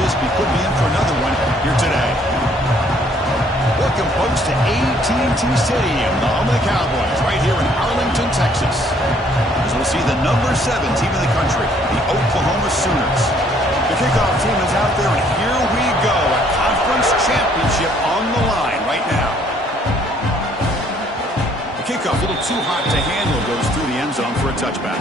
matches. We could be in for another one here today. Welcome, folks, to AT&T Stadium, the home of the Cowboys, right here in Arlington, Texas. As we'll see the number 7 team in the country, the Oklahoma Sooners. The kickoff team is out there, and here we go. A conference championship on the line right now. The kickoff, a little too hot to handle, goes through the end zone for a touchback.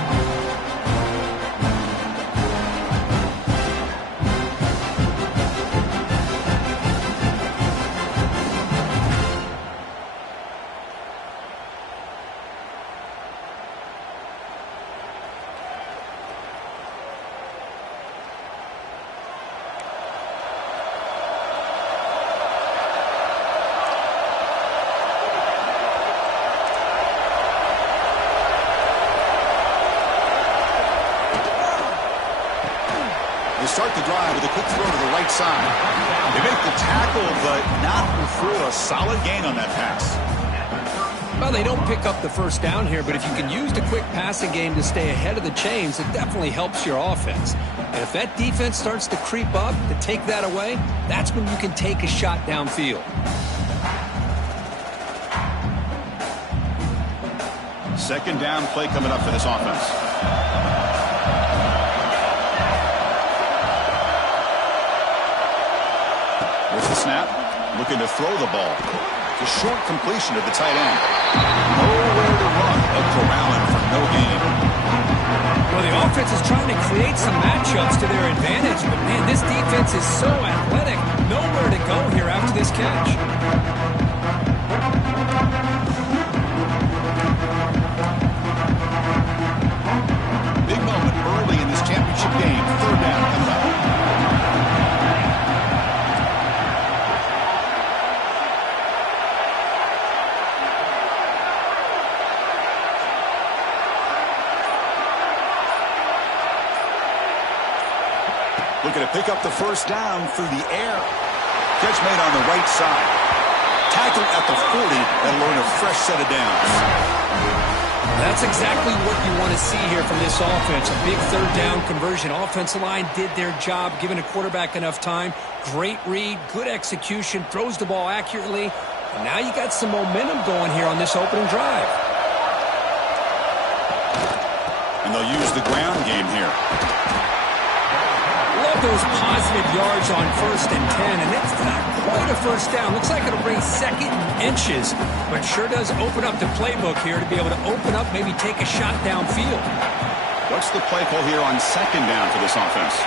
Start the drive with a quick throw to the right side. They make the tackle, but not before a solid gain on that pass. Well, they don't pick up the first down here, but if you can use the quick passing game to stay ahead of the chains, it definitely helps your offense. And if that defense starts to creep up, to take that away, that's when you can take a shot downfield. Second down play coming up for this offense. There's the snap. Looking to throw the ball. It's a short completion to the tight end. Nowhere to run. A corralling for no gain. Well, the offense is trying to create some matchups to their advantage, but, man, this defense is so athletic. Nowhere to go here after this catch. Big moment early in this championship game. Third down coming up. Looking to pick up the first down through the air. Catch made on the right side. Tackled at the 40 and learn a fresh set of downs. That's exactly what you want to see here from this offense. A big third down conversion. Offensive line did their job, giving a quarterback enough time. Great read, good execution, throws the ball accurately. And now you got some momentum going here on this opening drive. And they'll use the ground game here. Love those positive yards on 1st and 10, and it's not quite a first down. Looks like it'll bring second and inches, but sure does open up the playbook here to be able to open up, maybe take a shot downfield. What's the play call here on second down for this offense?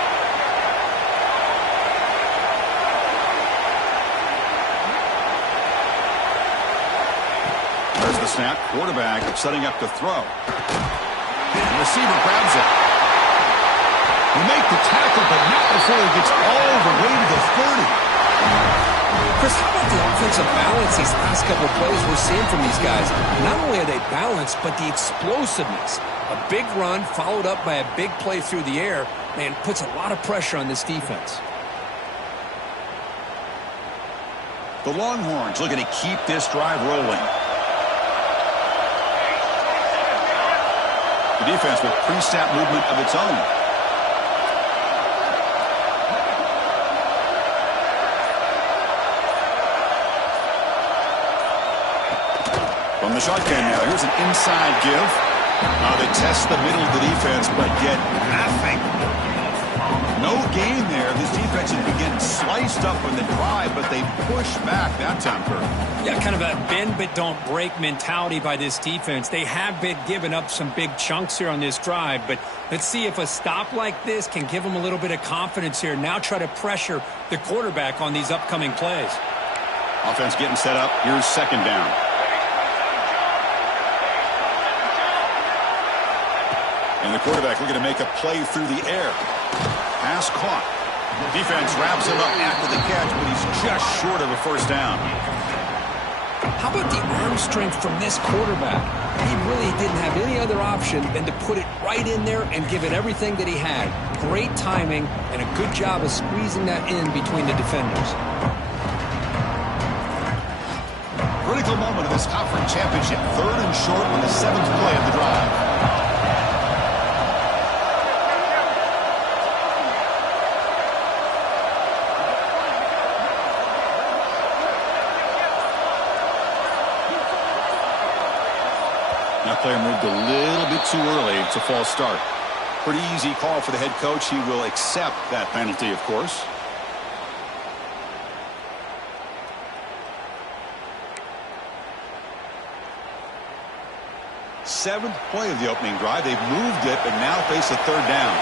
There's the snap. Quarterback setting up to throw. The receiver grabs it. You make the tackle, but not before he gets all the way to the 30. Chris, how about the offensive balance these last couple of plays we're seeing from these guys? Not only are they balanced, but the explosiveness. A big run followed up by a big play through the air, man, puts a lot of pressure on this defense. The Longhorns looking to keep this drive rolling. The defense with pre-snap movement of its own. From the shotgun now, here's an inside give. They test the middle of the defense, but get nothing. No gain there. This defense has been getting sliced up on the drive, but they push back that time, Kurt. Yeah, kind of a bend but don't break mentality by this defense. They have been giving up some big chunks here on this drive, but let's see if a stop like this can give them a little bit of confidence here. Now try to pressure the quarterback on these upcoming plays. Offense getting set up. Here's second down. And the quarterback looking to make a play through the air. Pass caught. Defense wraps him up after the catch, but he's just short of a first down. How about the arm strength from this quarterback? He really didn't have any other option than to put it right in there and give it everything that he had. Great timing and a good job of squeezing that in between the defenders. Critical moment of this conference championship. Third and short on the 7th play of the drive. player moved a little bit too early. It's a false start. Pretty easy call for the head coach. He will accept that penalty, of course. Seventh play of the opening drive. They've moved it, but now face a third down.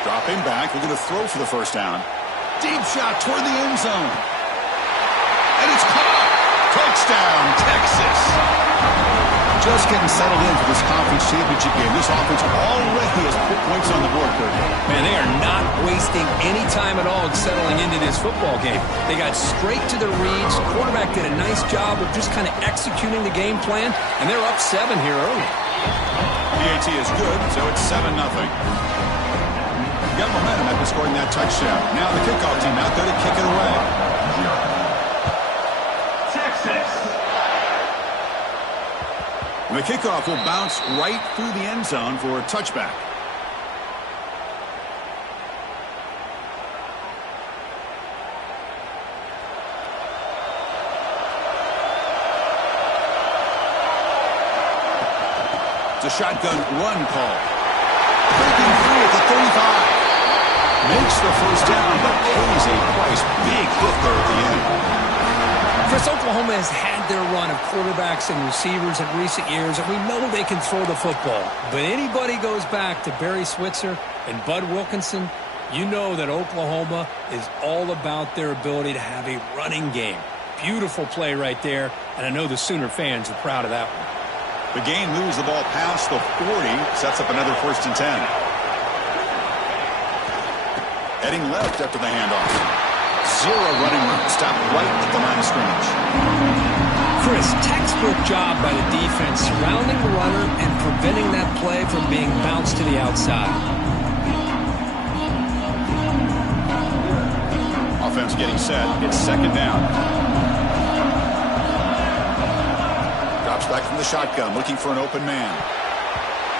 Dropping back, looking to throw for the first down. Deep shot toward the end zone. And it's caught. Touchdown, Texas. Just getting settled into this conference championship game. This offense already has put points on the board, Kurt. Man, they are not wasting any time at all settling into this football game. They got straight to their reads. Quarterback did a nice job of just kind of executing the game plan, and they're up 7 here early. PAT is good, so it's 7-0. Got momentum after scoring that touchdown. Now the kickoff team out there to kick it away. Texas. And the kickoff will bounce right through the end zone for a touchback. It's a shotgun run call. Breaking free at the 35. Makes the first down, but pays a price. Big hit there at the end. Chris, Oklahoma has had their run of quarterbacks and receivers in recent years, and we know they can throw the football. But anybody goes back to Barry Switzer and Bud Wilkinson, you know that Oklahoma is all about their ability to have a running game. Beautiful play right there, and I know the Sooner fans are proud of that one. The gain moves the ball past the 40, sets up another 1st and 10. Heading left after the handoff. Zero running room. Stop right at the line of scrimmage. Chris, textbook job by the defense, surrounding the runner and preventing that play from being bounced to the outside. Offense getting set. It's 2nd down. Drops back from the shotgun, looking for an open man.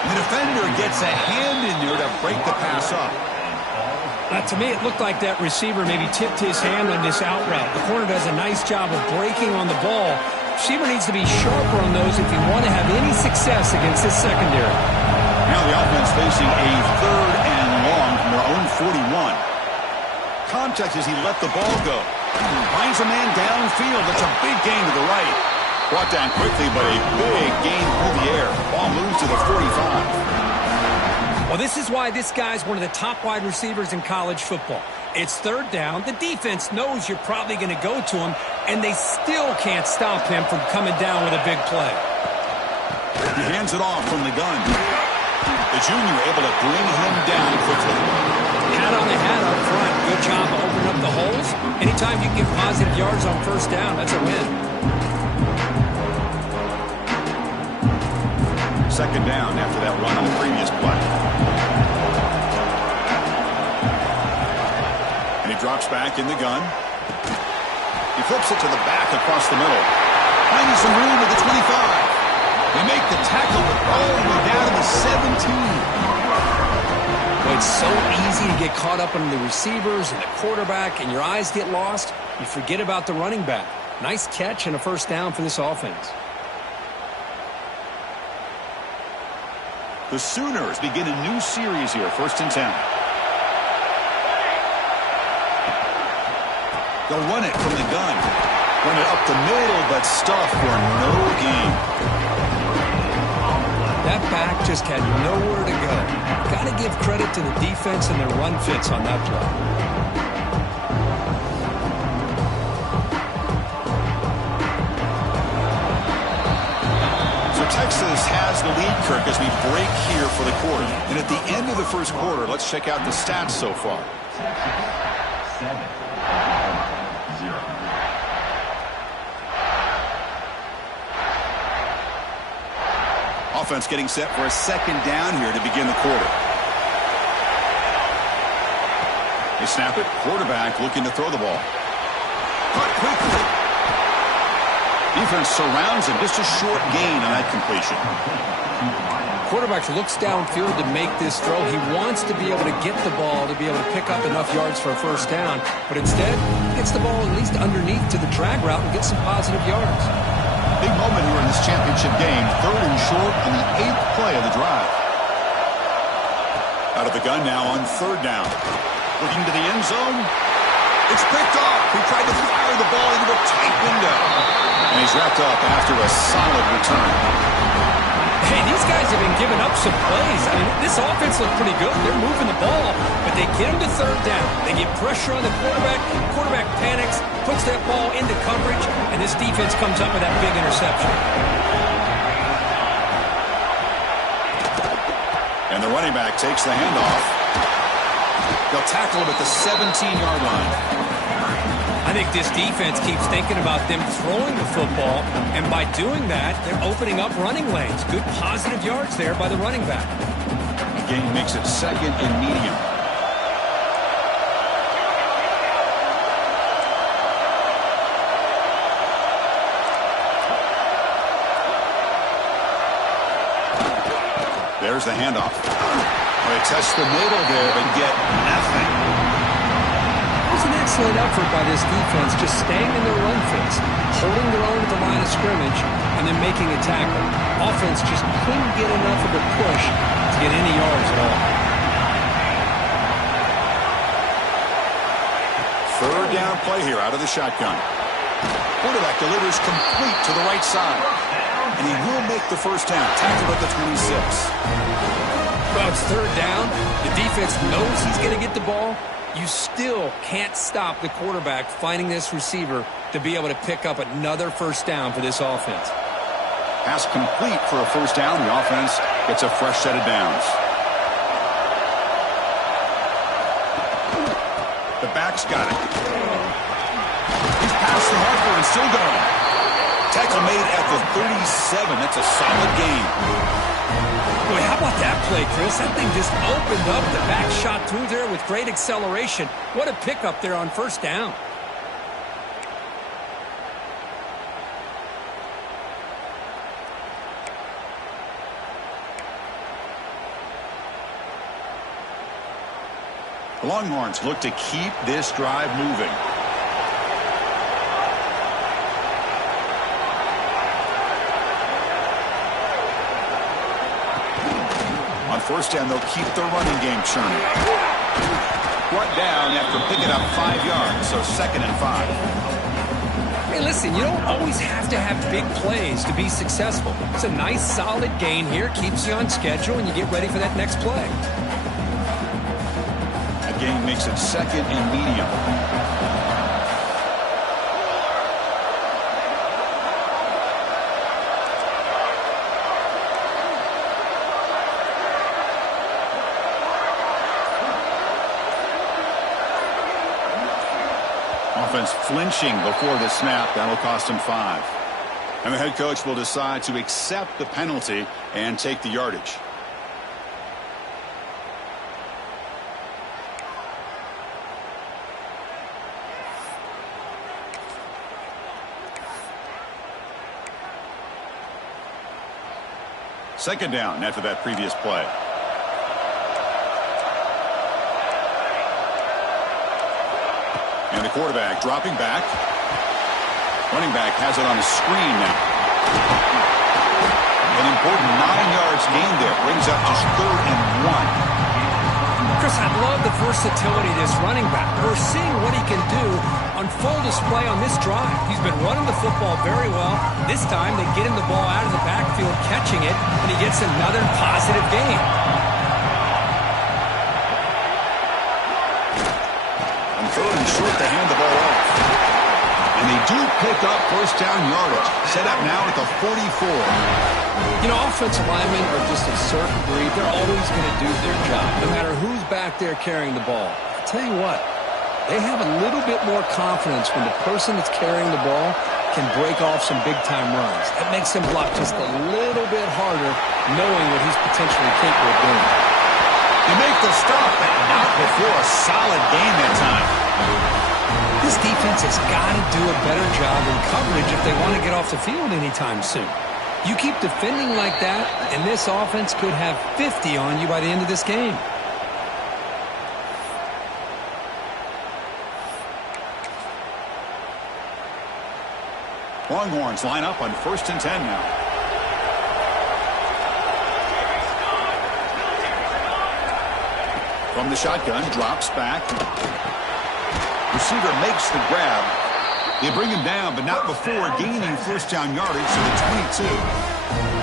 The defender gets a hand in there to break the pass up. To me, it looked like that receiver maybe tipped his hand on this out route. The corner does a nice job of breaking on the ball. Receiver needs to be sharper on those if you want to have any success against this secondary. Now the offense facing a 3rd and long from their own 41. Contact as he let the ball go. Finds a man downfield. That's a big gain to the right. Brought down quickly, but a big gain through the air. Ball moves to the 45. Well, this is why this guy's one of the top wide receivers in college football. It's 3rd down. The defense knows you're probably going to go to him, and they still can't stop him from coming down with a big play. He hands it off from the gun. The junior able to bring him down quickly. Hat on the hat up front. Good job of opening up the holes. Anytime you get positive yards on 1st down, that's a win. 2nd down after that run on the previous play. And he drops back in the gun. He flips it to the back across the middle. Finding some room at the 25. They make the tackle, but all the way down to the 17. Well, it's so easy to get caught up in the receivers and the quarterback, and your eyes get lost. You forget about the running back. Nice catch and a 1st down for this offense. The Sooners begin a new series here, 1st and 10. They'll run it from the gun. Run it up the middle, but stuffed for no gain. That back just had nowhere to go. Got to give credit to the defense and their run fits on that play. Texas has the lead, Kirk, as we break here for the quarter. And at the end of the 1st quarter, let's check out the stats so far. 7-0. Offense getting set for a 2nd down here to begin the quarter. They snap it. Quarterback looking to throw the ball. Caught quickly. Defense surrounds him. Just a short gain on that completion. Quarterback looks downfield to make this throw. He wants to be able to get the ball to be able to pick up enough yards for a first down, but instead gets the ball at least underneath to the drag route and gets some positive yards. Big moment here in this championship game. 3rd and short on the 8th play of the drive. Out of the gun now on 3rd down. Looking to the end zone. It's picked off. He tried to fire the ball into a tight window. And he's wrapped up after a solid return. Hey, these guys have been giving up some plays. I mean, this offense looked pretty good. They're moving the ball, but they get him to 3rd down. They get pressure on the quarterback. Quarterback panics, puts that ball into coverage, and this defense comes up with that big interception. And the running back takes the handoff. They'll tackle him at the 17-yard line. I think this defense keeps thinking about them throwing the football, and by doing that, they're opening up running lanes. Good positive yards there by the running back. The game makes it 2nd and medium. There's the handoff. They test the middle there and get nothing. It was an excellent effort by this defense, just staying in their run fits, holding their own at the line of scrimmage, and then making a tackle. Offense just couldn't get enough of a push to get any yards at all. 3rd down play here out of the shotgun. Quarterback delivers complete to the right side. And he will make the first down. Tackled at the 26. Well, it's 3rd down. The defense knows he's going to get the ball. You still can't stop the quarterback finding this receiver to be able to pick up another first down for this offense. Pass complete for a first down. The offense gets a fresh set of downs. The back's got it. He's past the marker and still going. Tackle made at the 37. That's a solid gain. Boy, how about that play, Chris? That thing just opened up. The back shot through there with great acceleration. What a pickup there on first down. The Longhorns look to keep this drive moving. On first down, they'll keep the running game churning. Brought down after picking up 5 yards, so 2nd and 5. Hey, listen, you don't always have to have big plays to be successful. It's a nice, solid gain here. Keeps you on schedule, and you get ready for that next play. The gain makes it 2nd and medium. Offense flinching before the snap. That'll cost him 5. And the head coach will decide to accept the penalty and take the yardage. Second down after that previous play. And the quarterback dropping back. Running back has it on a screen now. An important 9 yards gain there. Brings up just 3rd and 1. Chris, I love the versatility of this running back. We're seeing what he can do on full display on this drive. He's been running the football very well. This time they get him the ball out of the backfield, catching it, and he gets another positive gain. On 3rd and short, they hand the ball off. And they do pick up first down yardage. Set up now at the 44. You know, offensive linemen are just a certain breed. They're always going to do their job, no matter who's back there carrying the ball. I'll tell you what, they have a little bit more confidence when the person that's carrying the ball can break off some big-time runs. That makes him block just a little bit harder, knowing what he's potentially capable of doing. They make the stop, but not before a solid gain that time. This defense has got to do a better job in coverage if they want to get off the field anytime soon. You keep defending like that, and this offense could have 50 on you by the end of this game. Longhorns line up on 1st and 10 now. From the shotgun, drops back. Receiver makes the grab. They bring him down, but not before gaining first down yardage to the 22.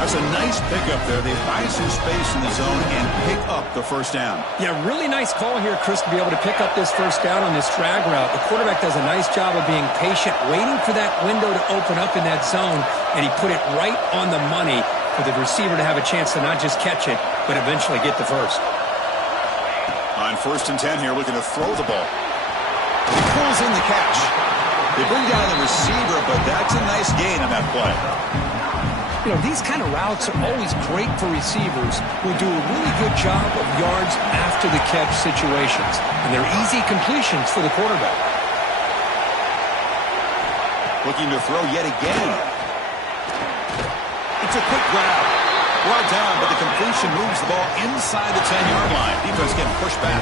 That's a nice pickup there. They buy some space in the zone and pick up the first down. Yeah, really nice call here, Chris, to be able to pick up this first down on this drag route. The quarterback does a nice job of being patient, waiting for that window to open up in that zone, and he put it right on the money for the receiver to have a chance to not just catch it, but eventually get the first. On 1st and 10 here, looking to throw the ball. He pulls in the catch. They bring down the receiver, but that's a nice gain on that play. You know, these kind of routes are always great for receivers who do a really good job of yards after the catch situations. And they're easy completions for the quarterback. Looking to throw yet again. It's a quick grab. Well done, but the completion moves the ball inside the 10-yard line. Defense getting pushed back.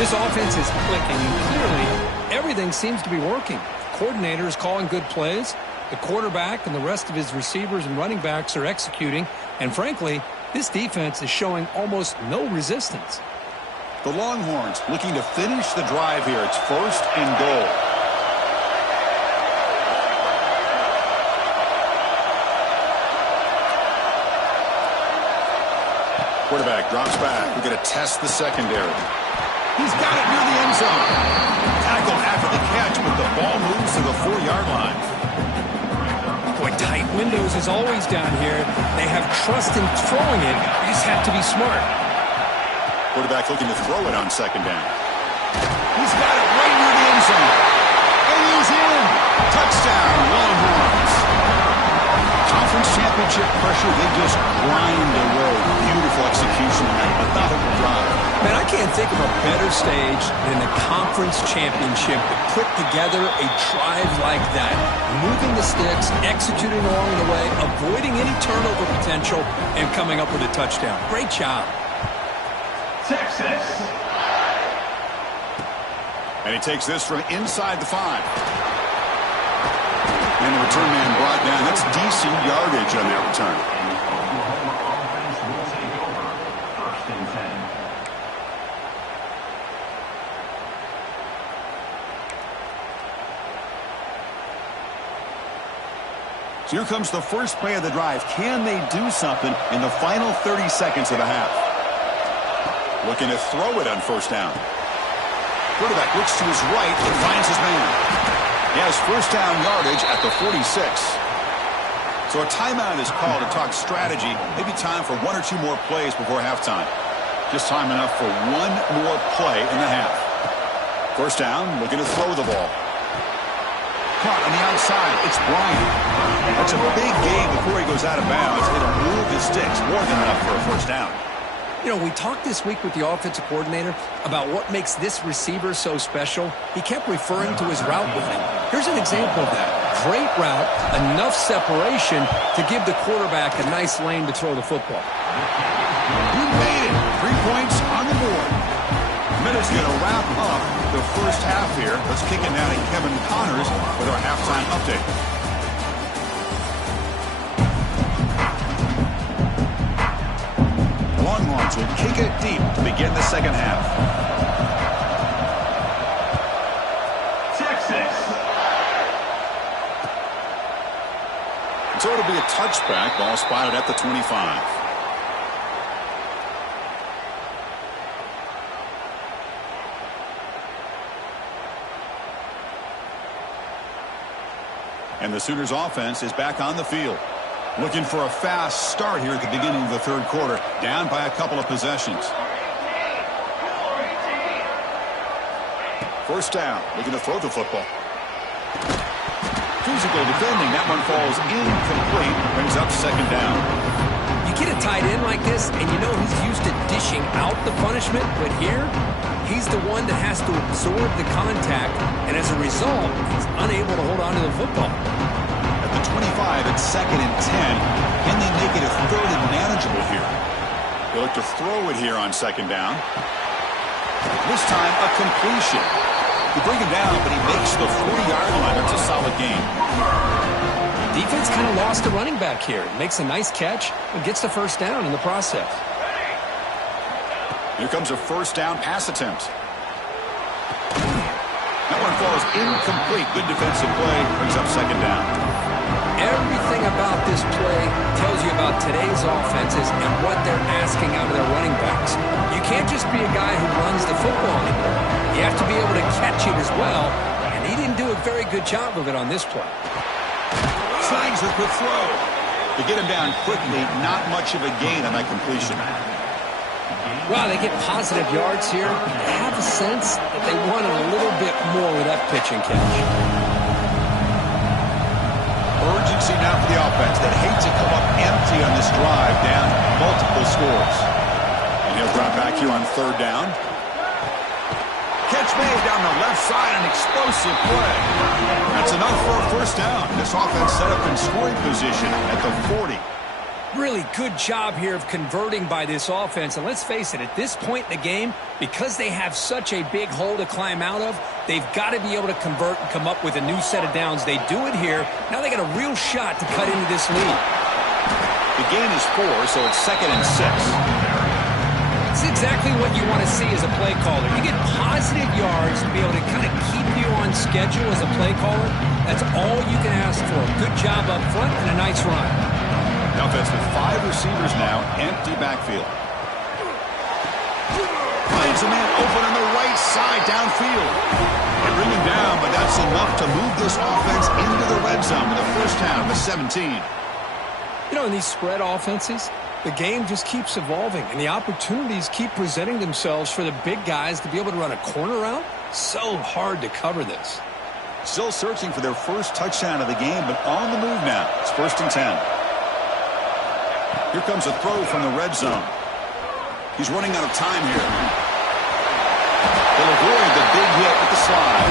This offense is clicking, and clearly everything seems to be working. The coordinator is calling good plays. The quarterback and the rest of his receivers and running backs are executing. And frankly, this defense is showing almost no resistance. The Longhorns looking to finish the drive here. It's 1st and goal. Quarterback drops back. We're going to test the secondary. He's got it near the end zone. Tackled after the catch, but the ball moves to the 4-yard line. Boy, tight windows as always down here. They have trust in throwing it. You just have to be smart. Quarterback looking to throw it on 2nd down. He's got it right near the end zone. And he's in. Touchdown, Longhorns. Conference championship pressure, they just grind the road. Beautiful execution on that methodical drive. Man, I can't think of a better stage than the conference championship to put together a drive like that. Moving the sticks, executing along the way, avoiding any turnover potential, and coming up with a touchdown. Great job. Texas. And he takes this from inside the 5. And the return man brought down. That's decent yardage on that return. Oklahoma offense will take over 1st and 10. So here comes the first play of the drive. Can they do something in the final 30 seconds of the half? Looking to throw it on 1st down. Quarterback looks to his right and finds his man. He has first down yardage at the 46. So a timeout is called to talk strategy. Maybe time for 1 or 2 more plays before halftime. Just time enough for 1 more play in the half. First down, looking to throw the ball. Caught on the outside. It's Bryant. That's a big gain before he goes out of bounds. It'll move the sticks more than enough for a first down. You know, we talked this week with the offensive coordinator about what makes this receiver so special. He kept referring to his route running. Here's an example of that. Great route, enough separation to give the quarterback a nice lane to throw the football. He made it. 3 points on the board. Minute's going to wrap up the first half here. Let's kick it down to Kevin Connors with our halftime update. Longhorns will kick it deep to begin the second half. Texas. So it'll be a touchback. Ball spotted at the 25. And the Sooners offense is back on the field. Looking for a fast start here at the beginning of the 3rd quarter. Down by a couple of possessions. First down. Looking to throw the football. Physical defending. That one falls incomplete. Brings up 2nd down. You get a tight end like this, and you know he's used to dishing out the punishment, but here, he's the one that has to absorb the contact, and as a result, he's unable to hold on to the football. At the 25, it's 2nd and 10. Can they make it a third and manageable here? They look to throw it here on second down. This time, a completion. They bring him down, but he makes the 40-yard line. That's a solid game. Defense kind of lost the running back here. Makes a nice catch and gets the first down in the process. Here comes a first down pass attempt. That one falls incomplete. Good defensive play. Brings up second down. Everything about this play tells you about today's offenses and what they're asking out of their running backs. You can't just be a guy who runs the football anymore. You have to be able to catch it as well, and he didn't do a very good job of it on this play. Signs with the throw. To get him down quickly, not much of a gain on that completion. Well, they get positive yards here. I have a sense that they wanted a little bit more with that pitch and catch. Urgency now for the offense. They'd hate to come up empty on this drive, down multiple scores. And he'll drop back here on third down. Catch made down the left side, an explosive play. That's enough for a first down. This offense set up in scoring position at the 40. Really good job here of converting by this offense. And let's face it, at this point in the game, because they have such a big hole to climb out of, they've got to be able to convert and come up with a new set of downs. They do it here. Now they got a real shot to cut into this lead. The gain is 4, so it's 2nd and 6. It's exactly what you want to see as a play caller. You get positive yards to be able to kind of keep you on schedule as a play caller. That's all you can ask for. Good job up front and a nice run. The offense with 5 receivers now, empty backfield. Finds a man open on the right side downfield. They bring him down, but that's enough to move this offense into the red zone with a first down to 17. You know, in these spread offenses, the game just keeps evolving, and the opportunities keep presenting themselves for the big guys to be able to run a corner route. So hard to cover this. Still searching for their first touchdown of the game, but on the move now. It's 1st and 10. Here comes a throw from the red zone. He's running out of time here. They'll avoid the big hit with the slide.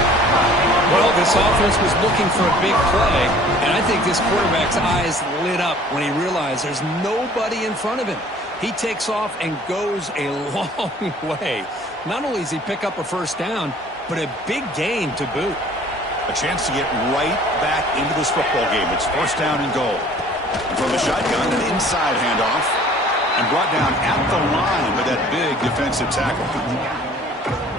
Well, this offense was looking for a big play, and I think this quarterback's eyes lit up when he realized there's nobody in front of him. He takes off and goes a long way. Not only does he pick up a first down, but a big gain to boot. A chance to get right back into this football game. It's 1st down and goal. And from the shotgun, an inside handoff. And brought down at the line with that big defensive tackle.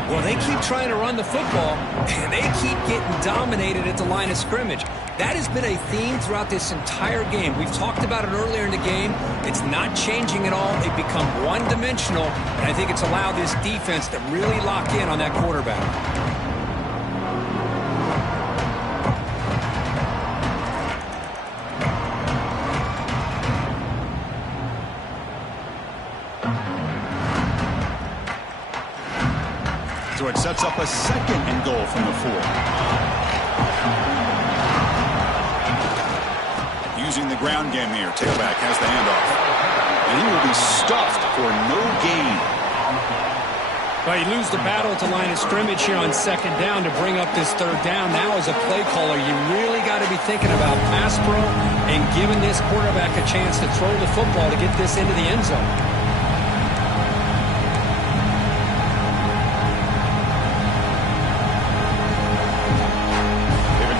Well, they keep trying to run the football, and they keep getting dominated at the line of scrimmage. That has been a theme throughout this entire game. We've talked about it earlier in the game. It's not changing at all. They've become one-dimensional, and I think it's allowed this defense to really lock in on that quarterback. So it sets up a 2nd and goal from the 4. Using the ground game here. Tailback has the handoff. And he will be stuffed for no gain. Well, you lose the battle at the line of scrimmage here on 2nd down to bring up this 3rd down. Now as a play caller, you really got to be thinking about pass pro and giving this quarterback a chance to throw the football to get this into the end zone.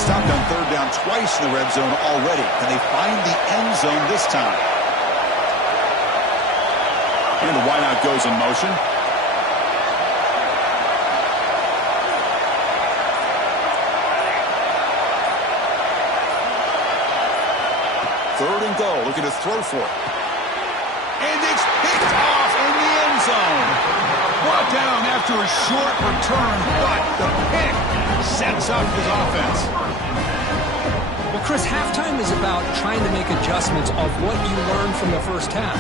Stopped on 3rd down twice in the red zone already. Can they find the end zone this time? And the wideout goes in motion. Third and goal. Looking to throw for it. And it's picked off in the end zone. Brought down after a short return, but the pick sets up his offense. Well, Chris, halftime is about trying to make adjustments of what you learned from the first half.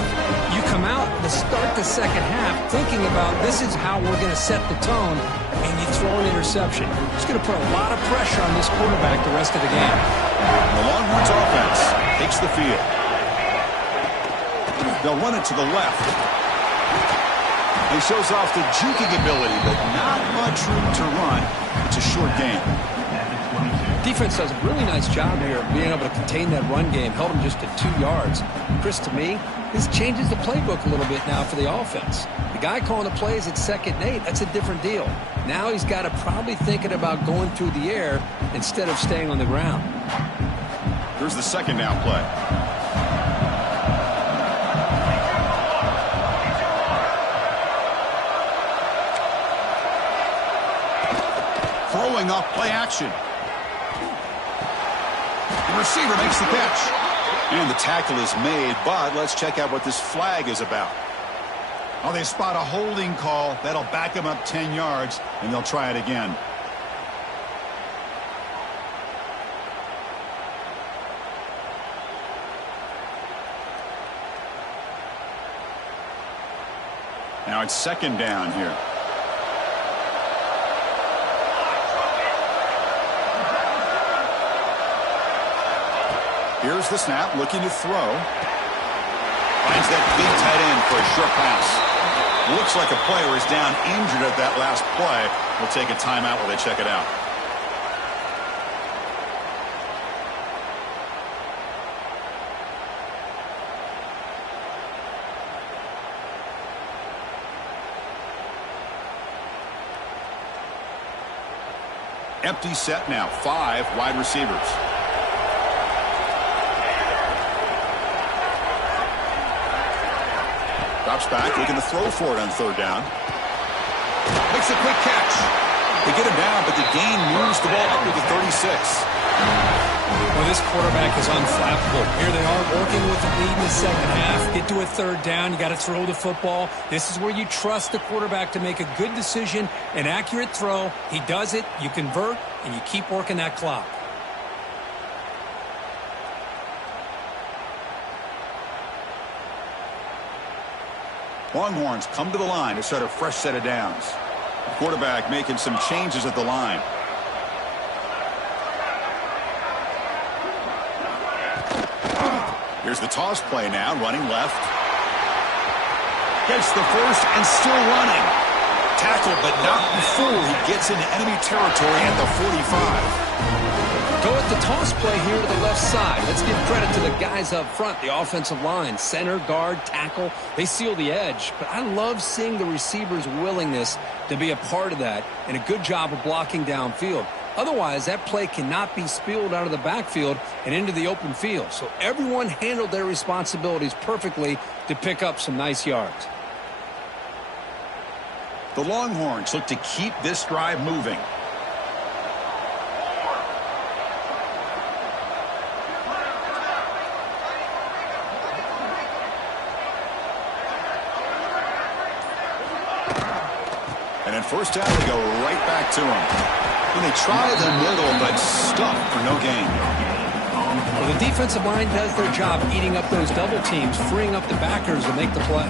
You come out to start the second half thinking about this is how we're going to set the tone, and you throw an interception. It's going to put a lot of pressure on this quarterback the rest of the game. The Longhorns offense takes the field. They'll run it to the left. He shows off the juking ability, but not much room to run. It's a short game. Defense does a really nice job here of being able to contain that run game, held him just to 2 yards. Chris, to me, this changes the playbook a little bit now for the offense. The guy calling the plays at 2nd and 8, that's a different deal. Now he's got to probably thinking about going through the air instead of staying on the ground. Here's the 2nd down play. Throwing off play action. The receiver makes the catch. And the tackle is made, but let's check out what this flag is about. Oh, they spot a holding call. That'll back them up 10 yards, and they'll try it again. Now it's 2nd down here. Here's the snap, looking to throw. Finds that big tight end for a short pass. Looks like a player is down injured at that last play. We'll take a timeout while they check it out. Empty set now, 5 wide receivers. Drops back, looking to throw for it on 3rd down. Makes a quick catch. They get him down, but the gain moves the ball up to the 36. Well, this quarterback is unflappable. Here they are working with the lead in the 2nd half. Get to a 3rd down. You got to throw the football. This is where you trust the quarterback to make a good decision, an accurate throw. He does it, you convert, and you keep working that clock. Longhorns come to the line to start a fresh set of downs. The quarterback making some changes at the line. Here's the toss play now, running left. Gets the first and still running. Tackled, but not before he gets into enemy territory at the 45. Go at the toss play here to the left side. Let's give credit to the guys up front, the offensive line, center, guard, tackle. They seal the edge, but I love seeing the receiver's willingness to be a part of that and a good job of blocking downfield. Otherwise, that play cannot be spilled out of the backfield and into the open field. So everyone handled their responsibilities perfectly to pick up some nice yards. The Longhorns look to keep this drive moving. And in 1st down, they go right back to him. And they try the middle, but stuffed for no gain. Well, the defensive line does their job eating up those double teams, freeing up the backers to make the play.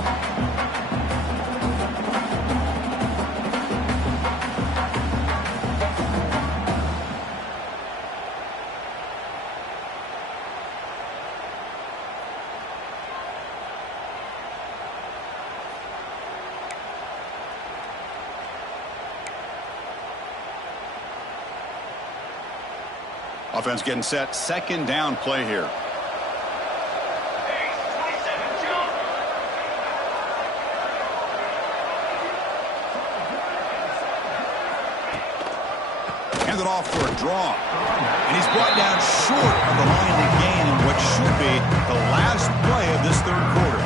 Offense getting set. 2nd down play here. Handed off for a draw. And he's brought down short of the line to gain in what should be the last play of this 3rd quarter.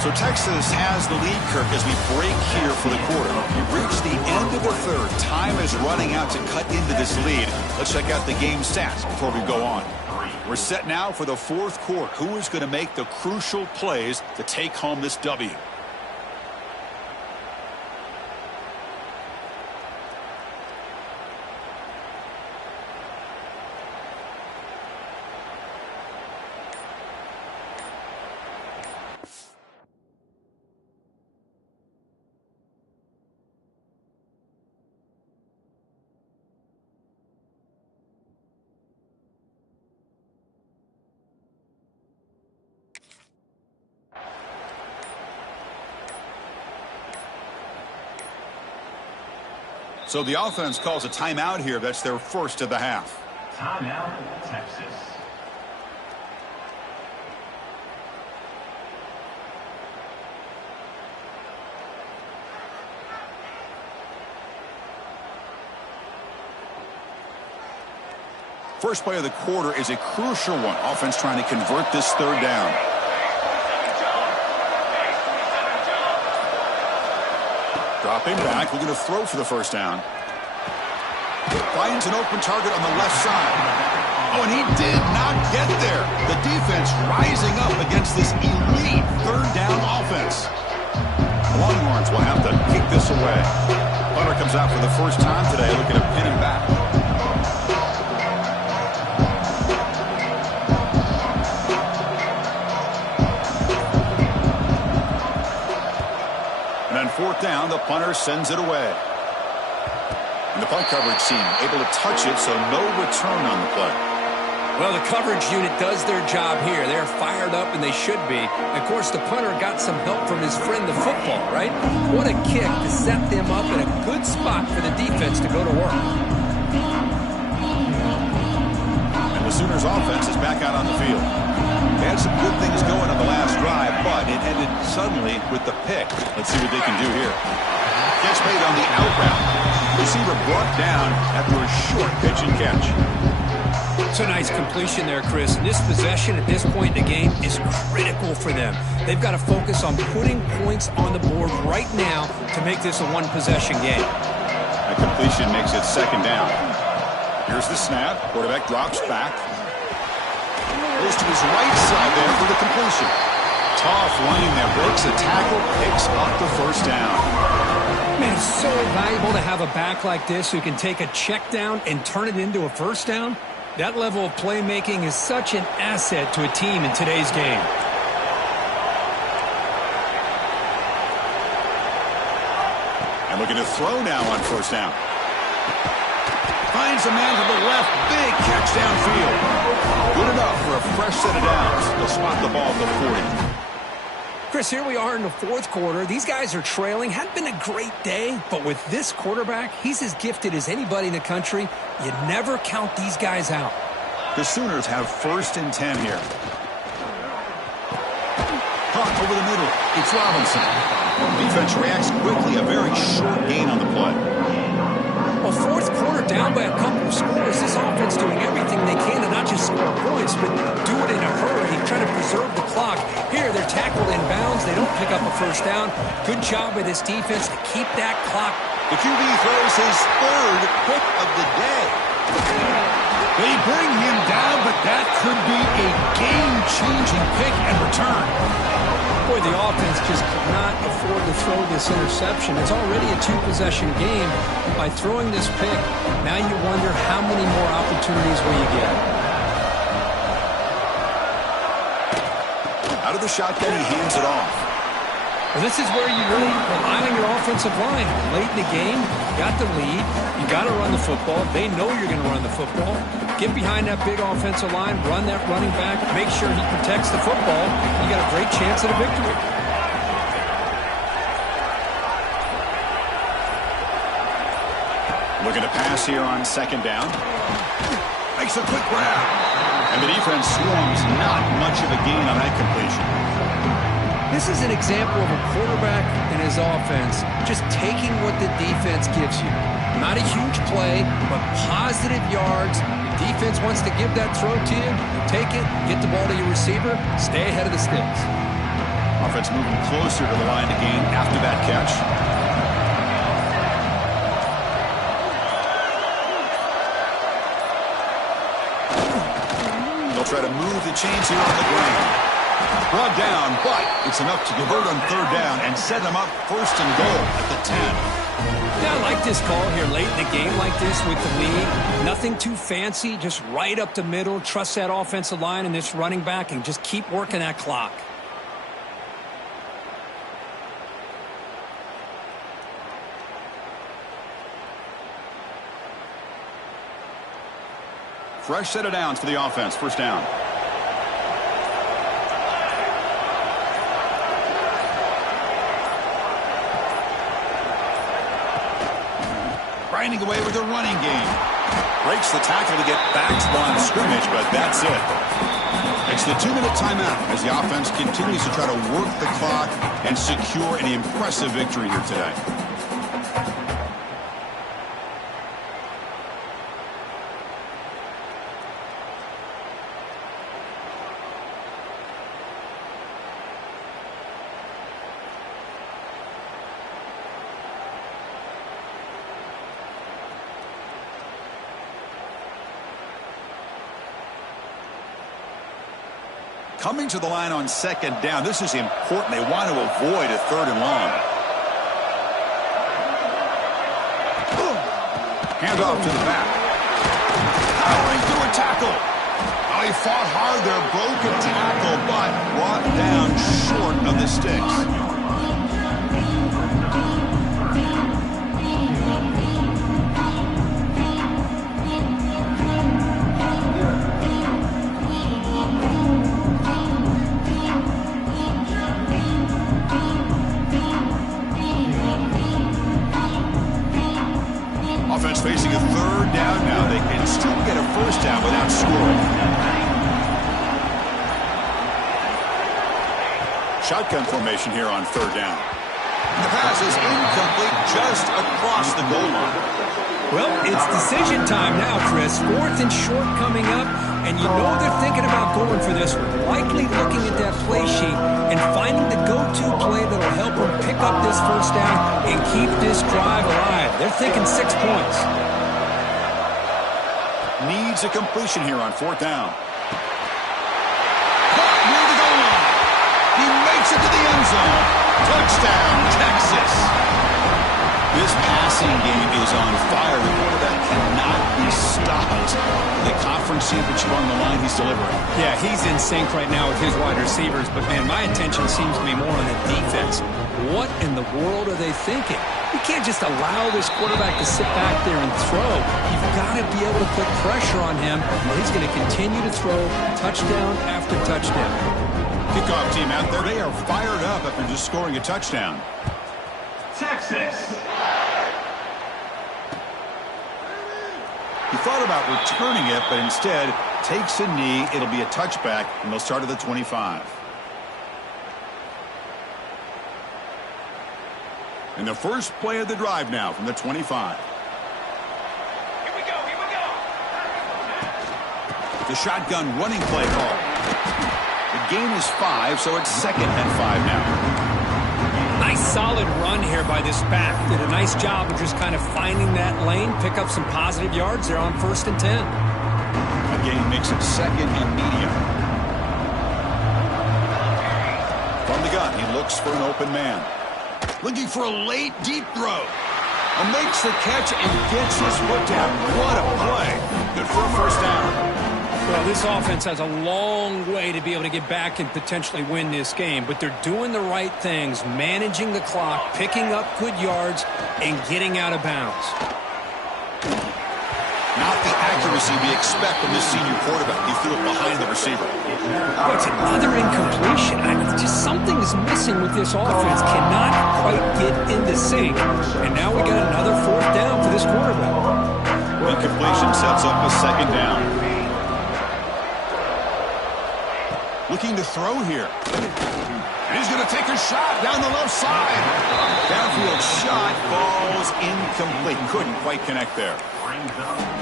So Texas has the lead, Kirk, as we break here for the quarter. We've reached the end of the 3rd. Time is running out to cut into this lead. Let's check out the game stats before we go on. We're set now for the 4th quarter. Who is going to make the crucial plays to take home this W? So the offense calls a timeout here. That's their first of the half. Timeout, Texas. First play of the quarter is a crucial one. Offense trying to convert this third down. Dropping back, looking to throw for the first down. Finds an open target on the left side. Oh, and he did not get there. The defense rising up against this elite third down offense. Longhorns will have to kick this away. Punter comes out for the first time today, looking to pin him back. And on fourth down, the punter sends it away. And the punt coverage team able to touch it, so no return on the play. Well, the coverage unit does their job here. They're fired up, and they should be. And of course, the punter got some help from his friend, the football, right? What a kick to set them up in a good spot for the defense to go to work. And the Sooners offense is back out on the field. They had some good things going on the last drive, but it ended suddenly with the pick. Let's see what they can do here. Catch made on the out route. Receiver brought down after a short pitch and catch. It's a nice completion there, Chris. And this possession at this point in the game is critical for them. They've got to focus on putting points on the board right now to make this a one-possession game. That completion makes it second down. Here's the snap. Quarterback drops back. Goes to his right side there for the completion. Tough running there. Breaks a tackle, picks up the first down. Man, it's so valuable to have a back like this who can take a check down and turn it into a first down. That level of playmaking is such an asset to a team in today's game. And looking to throw now on first down. Finds a man to the left. Big catch downfield. Good enough for a fresh set of downs. They'll spot the ball at the 40. Chris, here we are in the fourth quarter. These guys are trailing. Hadn't been a great day, but with this quarterback, he's as gifted as anybody in the country. You never count these guys out. The Sooners have first and 10 here. Caught over the middle. It's Robinson. Defense reacts quickly. A very short gain on the play. Well, fourth quarter down by a couple of scores. This offense doing everything they can to not just score points, but do it in a hurry, trying to preserve the clock. Here, they're tackled in bounds. They don't pick up a first down. Good job by this defense to keep that clock. The QB throws his third pick of the day. They bring him down, but that could be a game-changing pick and return. Boy, the offense just could not afford to throw this interception. It's already a two-possession game. By throwing this pick, now you wonder how many more opportunities will you get. Out of the shotgun, he hands it off. Well, this is where you really rely on your offensive line. Late in the game, you got the lead. You got to run the football. They know you're going to run the football. Get behind that big offensive line, run that running back, make sure he protects the football. You got a great chance at a victory. Looking to pass here on second down. Makes a quick grab. And the defense swarms. Not much of a gain on that completion. This is an example of a quarterback and his offense just taking what the defense gives you. Not a huge play, but positive yards. The defense wants to give that throw to you. You take it, get the ball to your receiver, stay ahead of the sticks. Offense moving closer to the line of game after that catch. They'll try to move the chains here on the ground. Brought down, but it's enough to convert on third down and set them up first and goal at the 10. Yeah, I like this call here late in the game like this with the lead. Nothing too fancy, just right up the middle. Trust that offensive line and this running back and just keep working that clock. Fresh set of downs for the offense. First down. grinding away with the running game. Breaks the tackle to get back to the line of scrimmage, but that's it. It's the 2-minute timeout as the offense continues to try to work the clock and secure an impressive victory here today. Coming to the line on second down. This is important. They want to avoid a 3rd and long. Hand off to the back. Powering through a tackle. Oh, he fought hard there. Broke a tackle, but brought down short of the sticks. Facing a 3rd down now. They can still get a 1st down without scoring. Shotgun formation here on 3rd down. The pass is incomplete just across the goal line. Well, it's decision time now, Chris. 4th and short coming up, and you know they're thinking about going for this one. Likely looking at that play sheet and finding the go-to play that will help them pick up this 1st down and keep this drive alive. They're thinking 6 points. Needs a completion here on 4th down. Caught near the goal line. He makes it to the end zone. Touchdown, Texas. This passing game is on fire. The quarterback cannot be stopped. The conference championship on the line, he's delivering. Yeah, he's in sync right now with his wide receivers, but, man, my attention seems to be more on the defense. What in the world are they thinking? You can't just allow this quarterback to sit back there and throw. You've got to be able to put pressure on him, or he's going to continue to throw touchdown after touchdown. Kickoff team out there, they are fired up after just scoring a touchdown. Texas. He thought about returning it, but instead takes a knee. It'll be a touchback, and they'll start at the 25. And the first play of the drive now from the 25. Here we go, here we go. The shotgun running play call. The gain is 5, so it's 2nd and 5 now. Nice solid run here by this back. Did a nice job of just kind of finding that lane, pick up some positive yards there on 1st and 10. Again, makes it 2nd and medium. From the gun, he looks for an open man. Looking for a late, deep throw. And makes the catch and gets his foot down. What a play. Good for a 1st down. Well, this offense has a long way to be able to get back and potentially win this game, but they're doing the right things, managing the clock, picking up good yards, and getting out of bounds. Not the accuracy we expect from this senior quarterback. He threw it behind the receiver. Oh, it's another incompletion. Just something is missing with this offense. Cannot quite get into sync. And now we got another 4th down for this quarterback. Incompletion sets up a 2nd down. Looking to throw here. And he's going to take a shot down the left side. Downfield shot falls incomplete. Couldn't quite connect there.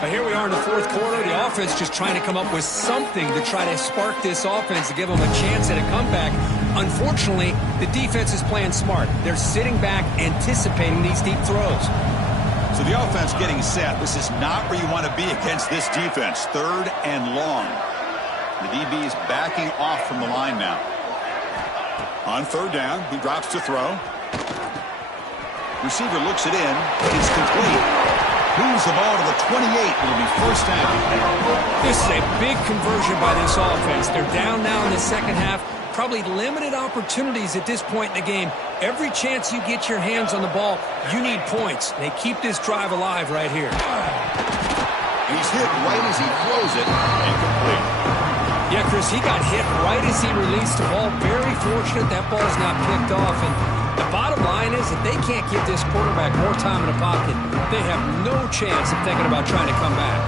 But here we are in the 4th quarter. The offense just trying to come up with something to try to spark this offense to give them a chance at a comeback. Unfortunately, the defense is playing smart. They're sitting back, anticipating these deep throws. So the offense getting set. This is not where you want to be against this defense. 3rd and long. The DB is backing off from the line now. On 3rd down, he drops to throw. Receiver looks it in. It's complete. Moves the ball to the 28. It'll be 1st down. This is a big conversion by this offense. They're down now in the 2nd half. Probably limited opportunities at this point in the game. Every chance you get your hands on the ball, you need points. They keep this drive alive right here. He's hit right as he throws it. Incomplete. Yeah, Chris, he got hit right as he released the ball. Very fortunate that ball's not picked off. And The bottom line is that they can't give this quarterback more time in the pocket. They have no chance of thinking about trying to come back.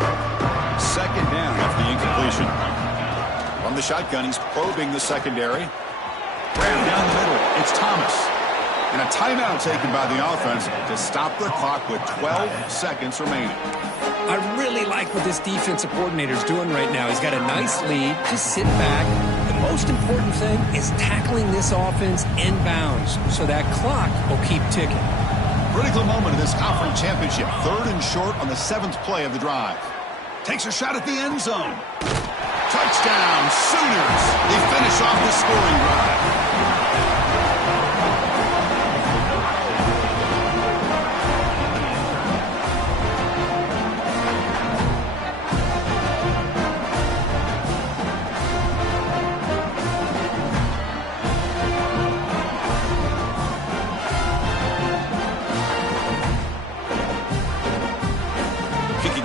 Second down after the incompletion. From the shotgun, he's probing the secondary. Ran down the middle. It's Thomas. And a timeout taken by the offense to stop the clock with 12 seconds remaining. I really like what this defensive coordinator is doing right now. He's got a nice lead. Just sit back. The most important thing is tackling this offense inbounds so that clock will keep ticking. Critical moment of this conference championship. 3rd and short on the 7th play of the drive. Takes a shot at the end zone. Touchdown, Sooners. They finish off the scoring drive.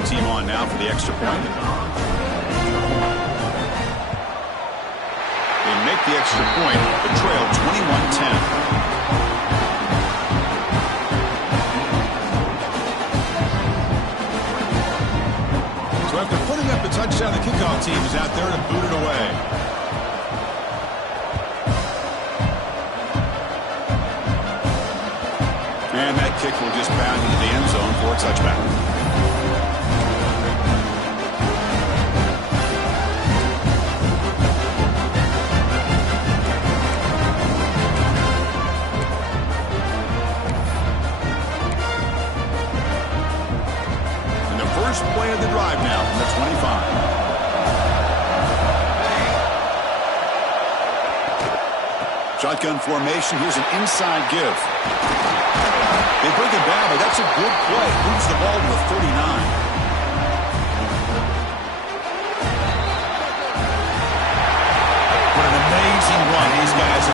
Team on now for the extra point. They make the extra point, but trail 21-10. So after putting up the touchdown, the kickoff team is out there to boot it away. And that kick will just bound into the end zone for a touchback. First play of the drive now from the 25. Shotgun formation. Here's an inside give. They bring it down, but that's a good play. Moves the ball to the 39.